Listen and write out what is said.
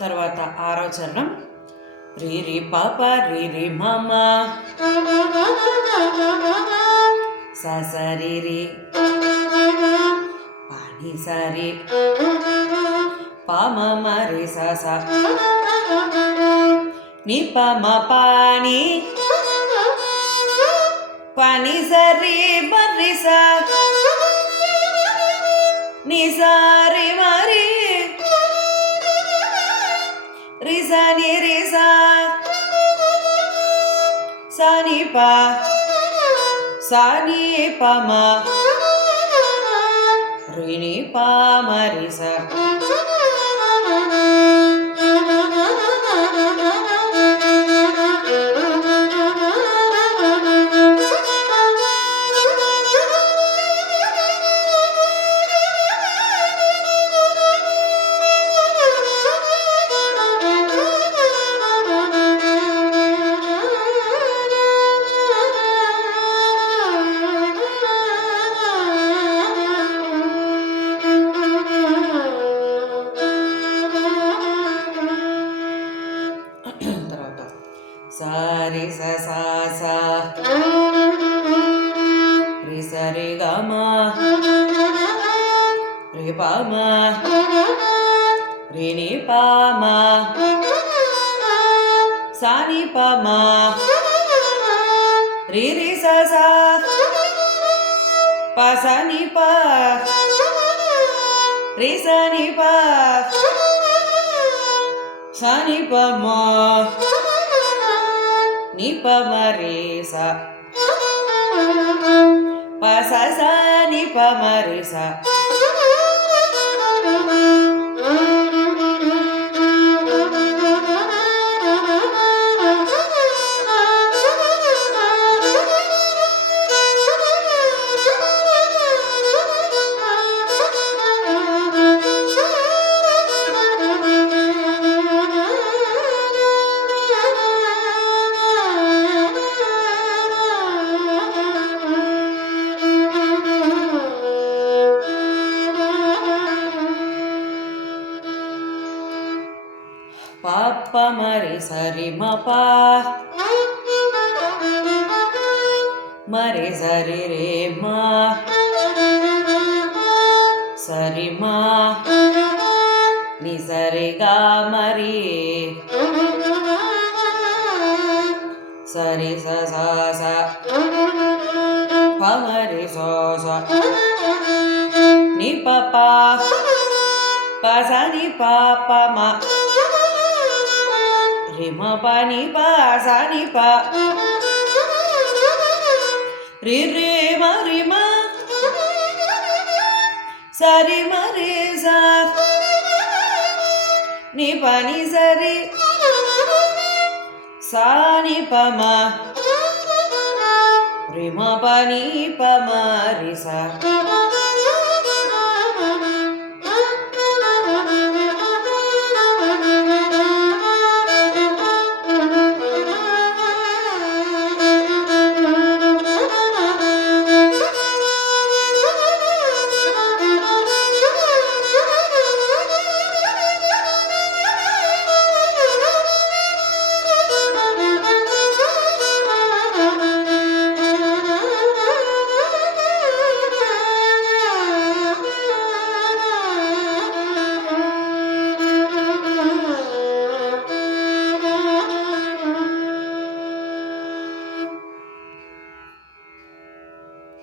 తర్వాత ఆరో చరణం రీ రీ పాప రీ రీ మామ సరి రీ పాని సరి పామ మరి స ని పమ పాని పాని సరి మరి స ని సరి మరి రి స ని రి స స ని ప స ని ప మ రి ని ప మ రి స తర్వాత సారి స సా సా రి స రి గ మ రి ప మ రి ని ప మ స ని ప మ రి రి స స ప స ని ప రి స ని ప స ని ప మ ని ప మ రి స ప స స ని ప మ రి స పాప మరి సరి మ ప మరి సరి రే మ సరి మ ని సరి గా మరి సరి స స స ప మరి స స ని ప ప ప స ని ప ప మ రి మ ప ని ప స ని ప రి రే మ రి మ స రి మ రి స ని ప ని స రి స ని ప మ రి మ ప ని ప మ రి స